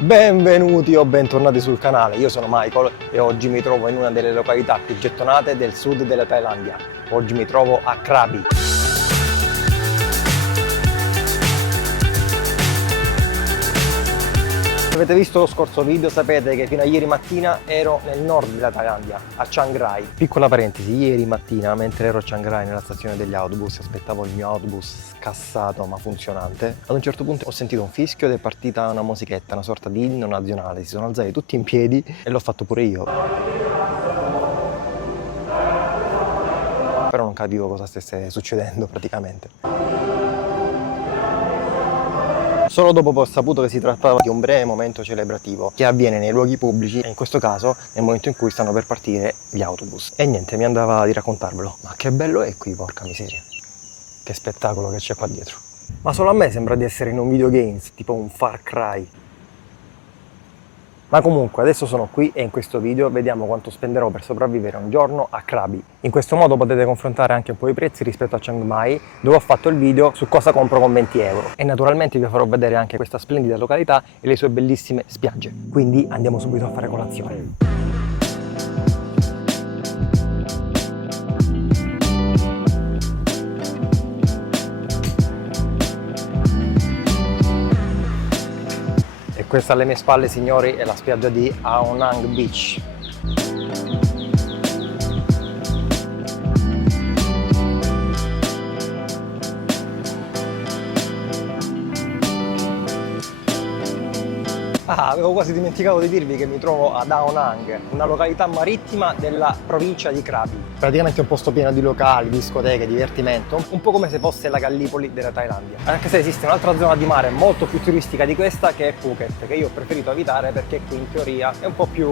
Benvenuti o bentornati sul canale, io sono Michael e oggi mi trovo in una delle località più gettonate del sud della Thailandia. Oggi mi trovo a Krabi. Se avete visto lo scorso video sapete che fino a ieri mattina ero nel nord della Thailandia, a Chiang Rai. Piccola parentesi, ieri mattina mentre ero a Chiang Rai nella stazione degli autobus, aspettavo il mio autobus scassato ma funzionante, ad un certo punto ho sentito un fischio ed è partita una musichetta, una sorta di inno nazionale, si sono alzati tutti in piedi e l'ho fatto pure io. Però non capivo cosa stesse succedendo praticamente. Solo dopo ho saputo che si trattava di un breve momento celebrativo che avviene nei luoghi pubblici e in questo caso nel momento in cui stanno per partire gli autobus. E niente, mi andava di raccontarvelo. Ma che bello è qui, porca miseria. Che spettacolo che c'è qua dietro. Ma solo a me sembra di essere in un videogames, tipo un Far Cry. Ma comunque adesso sono qui e in questo video vediamo quanto spenderò per sopravvivere un giorno a Krabi. In questo modo potete confrontare anche un po' i prezzi rispetto a Chiang Mai, dove ho fatto il video su cosa compro con 20 euro. E naturalmente vi farò vedere anche questa splendida località e le sue bellissime spiagge. Quindi andiamo subito a fare colazione. Questa alle mie spalle, signori, è la spiaggia di Ao Nang Beach. Avevo quasi dimenticato di dirvi che mi trovo ad Ao Nang, una località marittima della provincia di Krabi. Praticamente un posto pieno di locali, discoteche, divertimento, un po' come se fosse la Gallipoli della Thailandia. Anche se esiste un'altra zona di mare molto più turistica di questa, che è Phuket, che io ho preferito evitare perché qui in teoria è un po' più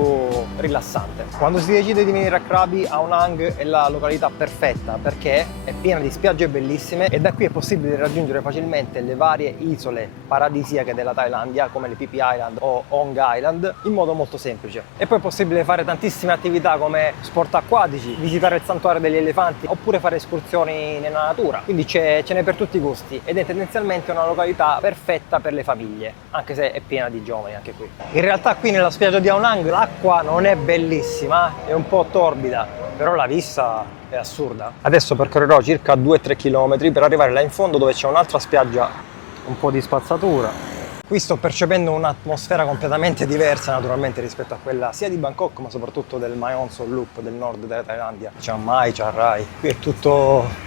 rilassante. Quando si decide di venire a Krabi, Ao Nang è la località perfetta perché è piena di spiagge bellissime e da qui è possibile raggiungere facilmente le varie isole paradisiache della Thailandia come le Phi Phi Island o Hong Island in modo molto semplice. E poi è possibile fare tantissime attività come sport acquatici, visitare il santuario degli elefanti oppure fare escursioni nella natura. Quindi ce n'è per tutti i gusti ed è tendenzialmente una località perfetta per le famiglie, anche se è piena di giovani anche qui. In realtà qui nella spiaggia di Ao Nang l'acqua non è bellissima, è un po' torbida, però la vista è assurda. Adesso percorrerò circa 2-3 km per arrivare là in fondo dove c'è un'altra spiaggia un po' di spazzatura. Qui sto percependo un'atmosfera completamente diversa naturalmente rispetto a quella sia di Bangkok ma soprattutto del Mae Hong Son Loop del nord della Thailandia. Chiang Mai, Chiang Rai, qui è tutto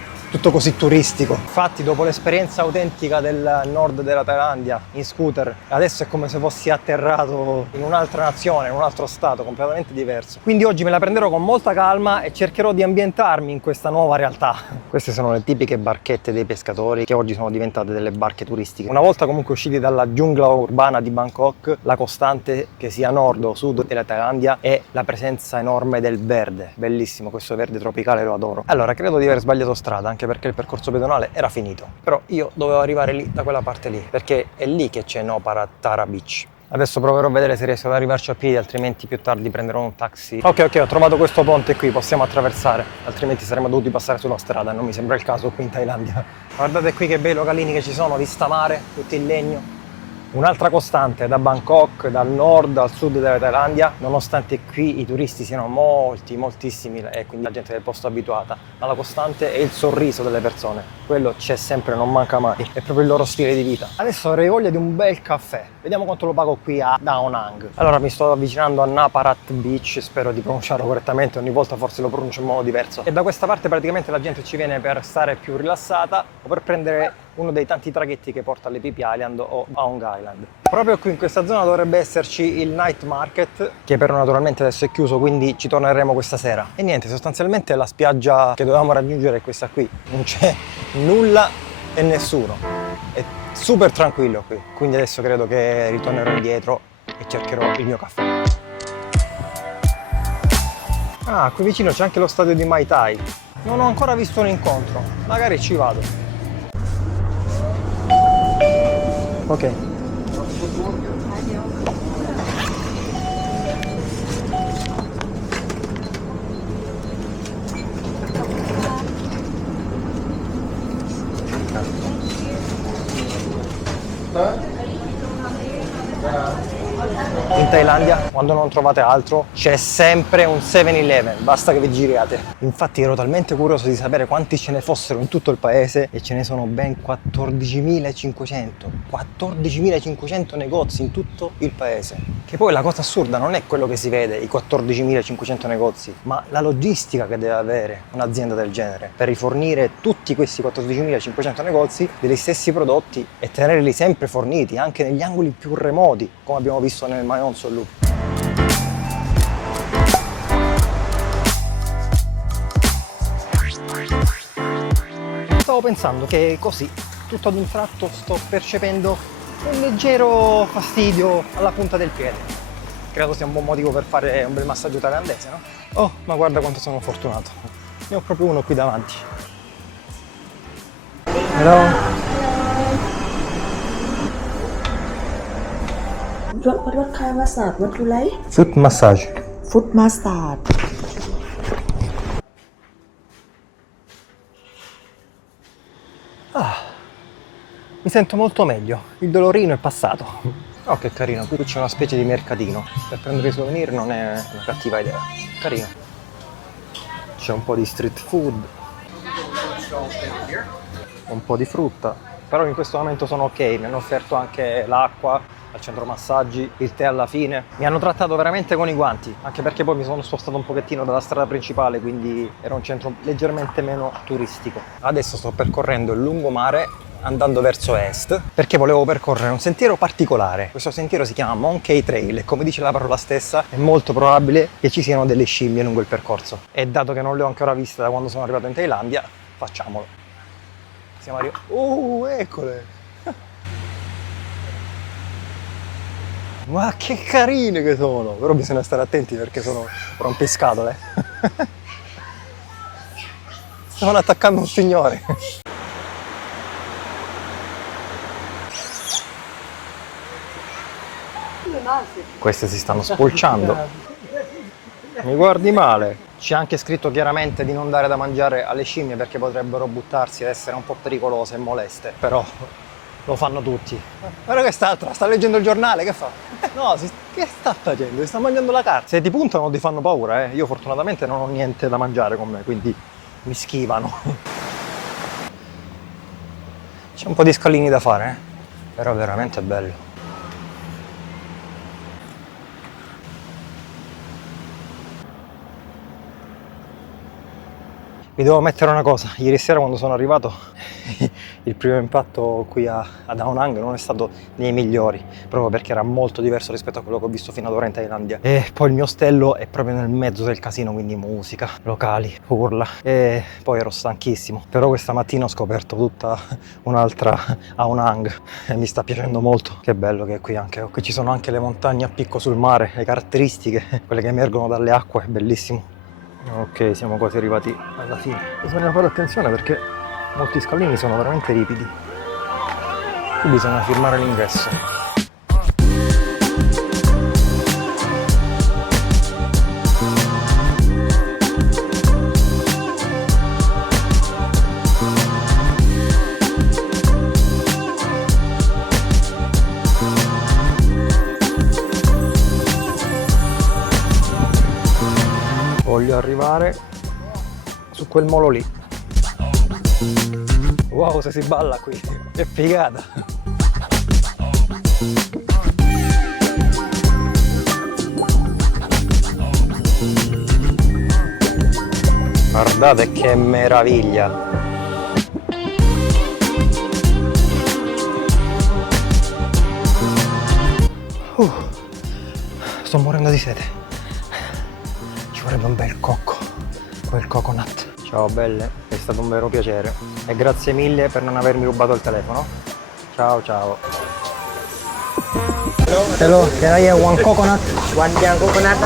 così turistico. Infatti dopo l'esperienza autentica del nord della Thailandia in scooter, adesso è come se fossi atterrato in un'altra nazione, in un altro stato completamente diverso. Quindi oggi me la prenderò con molta calma e cercherò di ambientarmi in questa nuova realtà. Queste sono le tipiche barchette dei pescatori che oggi sono diventate delle barche turistiche. Una volta comunque usciti dalla giungla urbana di Bangkok, la costante che sia nord o sud della Thailandia è la presenza enorme del verde. Bellissimo, questo verde tropicale lo adoro. Allora, credo di aver sbagliato strada, anche perché il percorso pedonale era finito, però io dovevo arrivare lì, da quella parte lì, perché è lì che c'è Noparatara Beach. Adesso proverò a vedere se riesco ad arrivarci a piedi, altrimenti più tardi prenderò un taxi. Ok, ho trovato questo ponte qui, possiamo attraversare, altrimenti saremmo dovuti passare sulla strada, non mi sembra il caso qui in Thailandia. Guardate qui che bei localini che ci sono, vista mare, tutti in legno. Un'altra costante da Bangkok, dal nord al sud della Thailandia, nonostante qui i turisti siano moltissimi e quindi la gente del posto è abituata, ma la costante è il sorriso delle persone. Quello c'è sempre, non manca mai, è proprio il loro stile di vita. Adesso avrei voglia di un bel caffè, vediamo quanto lo pago qui a Ao Nang. Allora mi sto avvicinando a Naparat Beach, spero di pronunciarlo correttamente, ogni volta forse lo pronuncio in modo diverso. E da questa parte praticamente la gente ci viene per stare più rilassata o per prendere uno dei tanti traghetti che porta alle Phi Phi Island o a Hong Island. Proprio qui in questa zona dovrebbe esserci il night market, che però naturalmente adesso è chiuso, quindi ci torneremo questa sera. E niente, sostanzialmente la spiaggia che dovevamo raggiungere è questa qui, non c'è nulla e nessuno, è super tranquillo qui, quindi adesso credo che ritornerò indietro e cercherò il mio caffè. Ah, qui vicino c'è anche lo stadio di Mai Tai, non ho ancora visto un incontro, magari ci vado. Ok. In Thailandia, quando non trovate altro, c'è sempre un 7-Eleven, basta che vi giriate. Infatti ero talmente curioso di sapere quanti ce ne fossero in tutto il paese e ce ne sono ben 14.500. 14.500 negozi in tutto il paese. Che poi la cosa assurda non è quello che si vede, i 14.500 negozi, ma la logistica che deve avere un'azienda del genere per rifornire tutti questi 14.500 negozi degli stessi prodotti e tenerli sempre forniti, anche negli angoli più remoti, come abbiamo visto nel Mae Hong Son Loop. Stavo pensando che così, tutto ad un tratto, sto percependo un leggero fastidio alla punta del piede. Credo sia un buon motivo per fare un bel massaggio thailandese, no? Oh, ma guarda quanto sono fortunato. Ne ho proprio uno qui davanti. Hello. What kind of massage? What you like? Foot massage. Foot massage. Mi sento molto meglio, il dolorino è passato. Oh, che carino, qui c'è una specie di mercatino. Per prendere i souvenir non è una cattiva idea. Carino. C'è un po' di street food, un po' di frutta, però in questo momento sono ok, mi hanno offerto anche l'acqua al centro massaggi, il tè alla fine. Mi hanno trattato veramente con i guanti, anche perché poi mi sono spostato un pochettino dalla strada principale, quindi era un centro leggermente meno turistico. Adesso sto percorrendo il lungomare andando verso est perché volevo percorrere un sentiero particolare. Questo sentiero si chiama Monkey Trail e, come dice la parola stessa, è molto probabile che ci siano delle scimmie lungo il percorso, e dato che non le ho ancora viste da quando sono arrivato in Thailandia, facciamolo. Siamo arrivati. Eccole! Ma che carine che sono! Però bisogna stare attenti perché sono rompiscatole. Stavano attaccando un signore. Queste si stanno spolciando. Mi guardi male. C'è anche scritto chiaramente di non dare da mangiare alle scimmie perché potrebbero buttarsi ed essere un po' pericolose e moleste. Però lo fanno tutti. Guarda quest'altra, sta leggendo il giornale, che fa? No, che sta facendo? Si sta mangiando la carne. Se ti puntano ti fanno paura, Io fortunatamente non ho niente da mangiare con me, quindi mi schivano. C'è un po' di scalini da fare, Però veramente bello. Vi devo mettere una cosa, ieri sera quando sono arrivato il primo impatto qui a Da Nang non è stato dei migliori, proprio perché era molto diverso rispetto a quello che ho visto fino ad ora in Thailandia. E poi il mio ostello è proprio nel mezzo del casino, quindi musica, locali, urla, e poi ero stanchissimo. Però questa mattina ho scoperto tutta un'altra Ao Nang e mi sta piacendo molto. Che bello che è qui anche. Qui ci sono anche le montagne a picco sul mare, le caratteristiche, quelle che emergono dalle acque, è bellissimo. Ok, siamo quasi arrivati alla fine. Bisogna fare attenzione perché molti scalini sono veramente ripidi. Qui bisogna firmare l'ingresso. Voglio arrivare su quel molo lì. Wow, se si balla qui, che figata! Guardate che meraviglia! Sto morendo di sete. Ci vorrebbe un bel cocco, quel coconut. Ciao belle, è stato un vero piacere e grazie mille per non avermi rubato il telefono. Ciao ciao. Hello, can I have one coconut? One young coconut.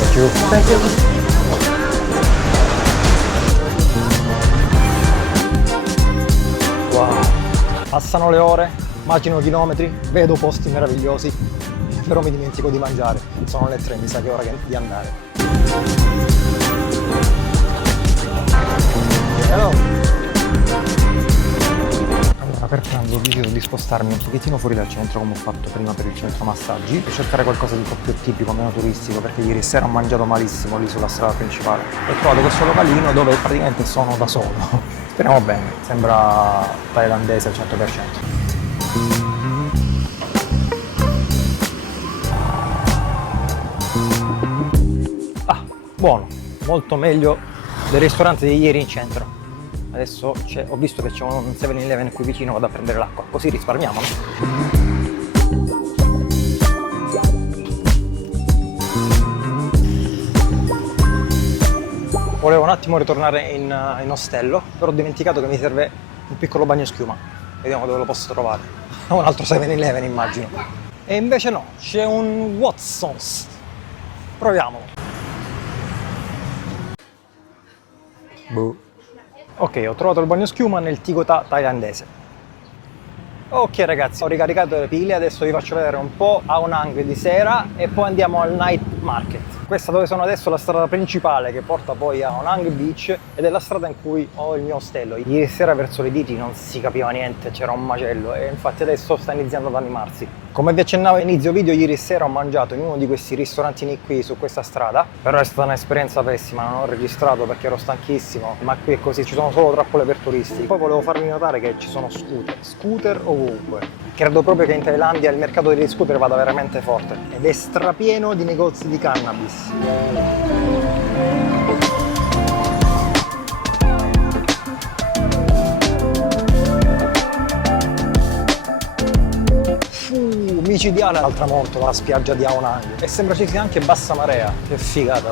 Thank you. Thank you. Wow. Passano le ore, immagino chilometri, vedo posti meravigliosi. Però mi dimentico di mangiare, sono le 3, mi sa che è ora di andare. Hello. I'm Allora, per pranzo ho deciso di spostarmi un pochettino fuori dal centro, come ho fatto prima per il centro massaggi, per cercare qualcosa di un po' più tipico, meno turistico, perché ieri sera ho mangiato malissimo lì sulla strada principale. Ho trovato questo localino dove praticamente sono da solo. Speriamo bene, sembra thailandese al 100%. Buono, molto meglio del ristorante di ieri in centro. Adesso ho visto che c'è un 7-Eleven qui vicino, vado a prendere l'acqua, così risparmiamo. Volevo un attimo ritornare in ostello, però ho dimenticato che mi serve un piccolo bagno schiuma. Vediamo dove lo posso trovare. Un altro 7-Eleven immagino. E invece no, c'è un Watsons. Proviamolo. Ok, ho trovato il bagno schiuma nel Tigotà thailandese. Ok ragazzi, ho ricaricato le pile, adesso vi faccio vedere un po' Ao Nang di sera e poi andiamo al night market. Questa dove sono adesso è la strada principale che porta poi a Ao Nang Beach ed è la strada in cui ho il mio ostello. Ieri sera verso le Diti non si capiva niente, c'era un macello e infatti adesso sta iniziando ad animarsi. Come vi accennavo all'inizio video, ieri sera ho mangiato in uno di questi ristorantini qui su questa strada, però è stata un'esperienza pessima, non ho registrato perché ero stanchissimo, ma qui è così, ci sono solo trappole per turisti. Poi volevo farvi notare che ci sono scooter ovunque. Credo proprio che in Thailandia il mercato degli scooter vada veramente forte ed è strapieno di negozi di cannabis. Micidiale al tramonto la spiaggia di Ao Nang e sembra ci sia anche bassa marea, che figata.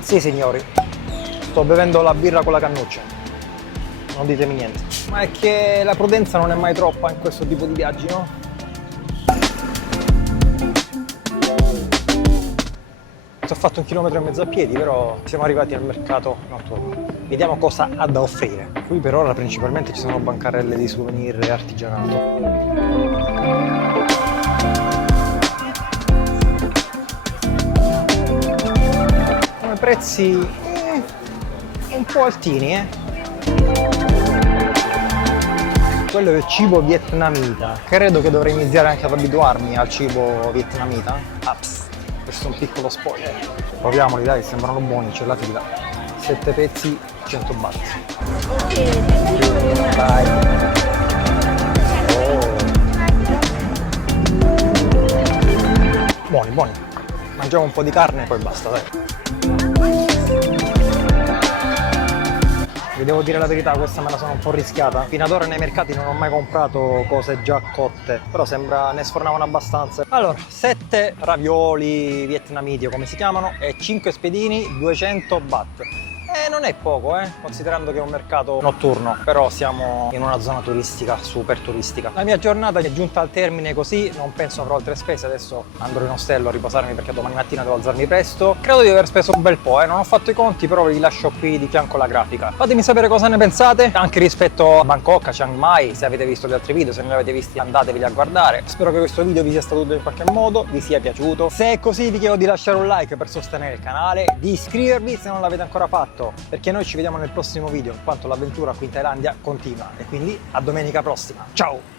Sì signori, sto bevendo la birra con la cannuccia, non ditemi niente. Ma è che la prudenza non è mai troppa in questo tipo di viaggi, no? Ho fatto 1,5 chilometri a piedi, però siamo arrivati al mercato notturno. Vediamo cosa ha da offrire. Qui per ora principalmente ci sono bancarelle di souvenir e artigianato. Come prezzi un po' altini, Quello è il cibo vietnamita. Credo che dovrei iniziare anche ad abituarmi al cibo vietnamita. Questo è un piccolo spoiler. Proviamoli dai, sembrano buoni, c'è la fila. 7 pezzi, 100 baht. Dai. Oh. Buoni, buoni. Mangiamo un po' di carne e poi basta, dai. Vi devo dire la verità, questa me la sono un po' rischiata. Fino ad ora nei mercati non ho mai comprato cose già cotte, però sembra ne sfornavano abbastanza. Allora, 7 ravioli vietnamiti o come si chiamano e 5 spiedini, 200 baht. Non è poco, considerando che è un mercato notturno, però siamo in una zona turistica, super turistica. La mia giornata è giunta al termine così, non penso avrò altre spese, adesso andrò in ostello a riposarmi perché domani mattina devo alzarmi presto. Credo di aver speso un bel po', non ho fatto i conti, però vi lascio qui di fianco la grafica. Fatemi sapere cosa ne pensate, anche rispetto a Bangkok, a Chiang Mai, se avete visto gli altri video, se non li avete visti andateveli a guardare. Spero che questo video vi sia stato utile in qualche modo, vi sia piaciuto. Se è così vi chiedo di lasciare un like per sostenere il canale, di iscrivervi se non l'avete ancora fatto, perché noi ci vediamo nel prossimo video in quanto l'avventura qui in Thailandia continua e quindi a domenica prossima. Ciao!